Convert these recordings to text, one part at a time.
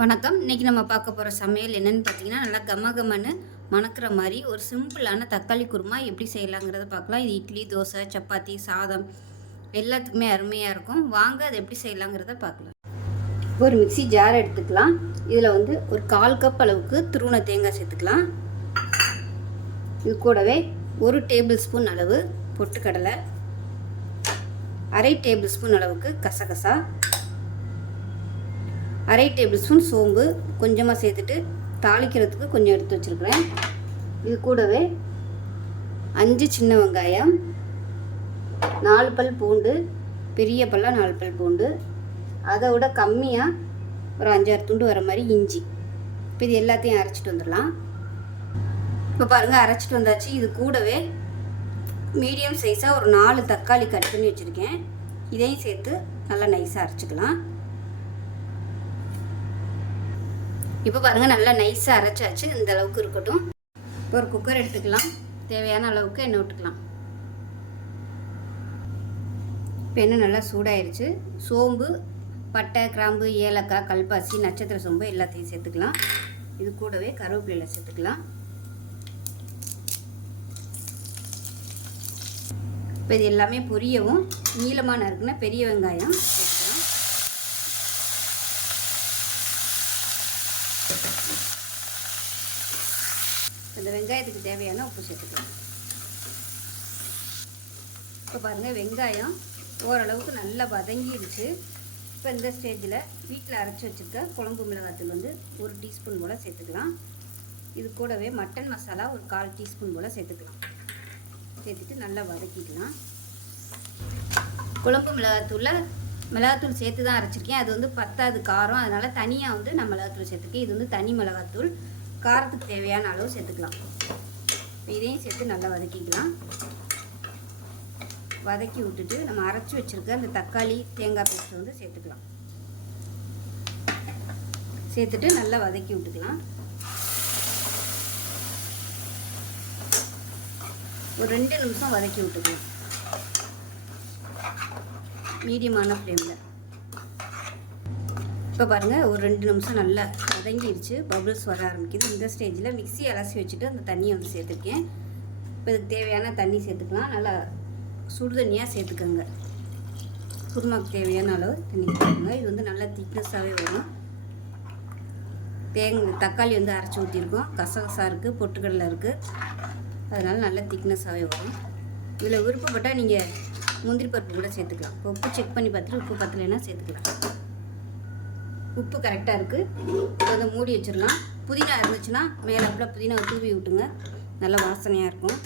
வணக்கம். இன்றைக்கி நம்ம பார்க்க போகிற சமையல் என்னன்னு பார்த்தீங்கன்னா நல்லா கம கமன்னு மணக்கிற மாதிரி ஒரு சிம்பிளான தக்காளி குருமா எப்படி செய்யலாங்கிறத பார்க்கலாம். இது இட்லி தோசை சப்பாத்தி சாதம் எல்லாத்துக்குமே அருமையாக இருக்கும். வாங்க அதை எப்படி செய்யலாங்கிறத பார்க்கலாம். ஒரு மிக்சி ஜார் எடுத்துக்கலாம். இதில் வந்து ஒரு கால் கப் அளவுக்கு துருவன தேங்காய் சேர்த்துக்கலாம். இது கூடவே ஒரு டேபிள் ஸ்பூன் அளவு பொட்டுக்கடலை அரை டேபிள் ஸ்பூன் அளவுக்கு கசகசா அரை டேபிள் ஸ்பூன் சோம்பு கொஞ்சமாக சேர்த்துட்டு தாளிக்கிறதுக்கு கொஞ்சம் எடுத்து வச்சுருக்குறேன். இது கூடவே அஞ்சு சின்ன வெங்காயம் நாலு பல் பூண்டு பெரிய பல்லாக நாலு பல் பூண்டு. அதை விட கம்மியாக ஒரு அஞ்சாறு துண்டு வர மாதிரி இஞ்சி. இப்போ இது எல்லாத்தையும் அரைச்சிட்டு வந்துடலாம். இப்போ பாருங்கள் அரைச்சிட்டு வந்தாச்சு. இது கூடவே மீடியம் சைஸாக ஒரு நாலு தக்காளி கட் பண்ணி வச்சுருக்கேன். இதையும் சேர்த்து நல்லா நைஸாக அரைச்சிக்கலாம். இப்போ பாருங்கள் நல்லா நைஸாக அரைச்சாச்சு. இந்த அளவுக்கு இருக்கட்டும். இப்போ ஒரு குக்கர் எடுத்துக்கலாம். தேவையான அளவுக்கு எண்ணெய் விட்டுக்கலாம் இப்போ எண்ணெய் நல்லா சூடாயிருச்சு. சோம்பு பட்டை கிராம்பு ஏலக்காய் கல்பாசி நட்சத்திர சோம்பு எல்லாத்தையும் சேர்த்துக்கலாம். இது கூடவே கருவேப்பிலையில் சேர்த்துக்கலாம். இப்போ இது எல்லாமே பொரியவும். நீளமான இருக்குன்னா பெரிய வெங்காயம் சேர்த்துக்கலாம் இந்த வெங்காயத்துக்கு தேவையான உப்பு சேர்த்துக்கலாம். இப்போ பாருங்கள் வெங்காயம் ஓரளவுக்கு நல்லா வதங்கிடுச்சு. இப்போ இந்த ஸ்டேஜில் வீட்டில் அரைச்சி வச்சுருக்க குழம்பு மிளகாத்தூள் வந்து ஒரு டீஸ்பூன் போல் சேர்த்துக்கலாம். இது கூடவே மட்டன் மசாலா ஒரு கால் டீஸ்பூன் போல் சேர்த்துக்கலாம். சேர்த்துட்டு நல்லா வதக்கிக்கலாம். குழம்பு மிளகாத்தூளில் மிளகாத்தூள் சேர்த்து தான் அரைச்சிருக்கேன். அது வந்து பத்தாது காரம். அதனால் தனியாக வந்து நான் மிளகாத்தூள் சேர்த்துருக்கேன் இது வந்து தனி மிளகாத்தூள். காரத்துக்கு தேவையான அளவு சேர்த்துக்கலாம். இதையும் சேர்த்து நல்லா வதக்கிக்கலாம். வதக்கி விட்டுட்டு நம்ம அரைச்சி வச்சுருக்க அந்த தக்காளி தேங்காய் பேஸ்ட்டை வந்து சேர்த்துக்கலாம். சேர்த்துட்டு நல்லா வதக்கி விட்டுக்கலாம். ஒரு ரெண்டு நிமிஷம் வதக்கி விட்டுக்கலாம். மீடியமான ஃப்ளேமில். இப்போ பாருங்கள் ஒரு ரெண்டு நிமிஷம் நல்லா வதங்கிடுச்சு. பபுள்ஸ் வர ஆரம்பிக்குது. இந்த ஸ்டேஜில் மிக்ஸி அலசி வச்சுட்டு அந்த தண்ணியை வந்து சேர்த்துருக்கேன். இப்போ இதுக்கு தேவையான தண்ணி சேர்த்துக்கலாம். நல்லா சுடு தண்ணியாக சேர்த்துக்கோங்க. குருமாக்கு தேவையான அளவு தண்ணி சேர்த்துக்கோங்க. இது வந்து நல்லா திக்னஸாகவே வரும். தேங்க தக்காளி வந்து அரைச்சி ஊற்றிருக்கோம் கசகசா இருக்குது பொட்டுக்கடலை இருக்குது அதனால் நல்லா திக்னஸாகவே வரும். இதில் விருப்பப்பட்டால் நீங்கள் முந்திரி பருப்பு கூட சேர்த்துக்கலாம். இப்போ உப்பு செக் பண்ணி பார்த்துட்டு உப்பு பத்தலைன்னா சேர்த்துக்கலாம். உப்பு கரெக்டாக இருக்குது அதை மூடி வச்சிடலாம். புதினா இருந்துச்சுன்னா மேலே அப்படியே புதினா தூவி விட்டுங்க. நல்லா வாசனையாக இருக்கும்.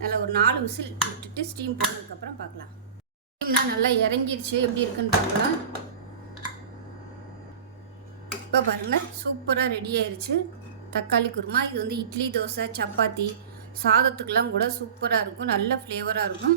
நல்லா ஒரு நாலு விசில் விட்டுட்டு ஸ்டீம் போனதுக்கப்புறம் பார்க்கலாம். ஸ்டீம்லாம் நல்லா இறங்கிருச்சு. எப்படி இருக்குன்னு பார்க்கலாம். இப்போ பாருங்கள் சூப்பராக ரெடி ஆயிடுச்சு தக்காளி குருமா இது வந்து இட்லி தோசை சப்பாத்தி சாதத்துக்கெலாம் கூட சூப்பராக இருக்கும். நல்ல ஃப்ளேவராக இருக்கும்.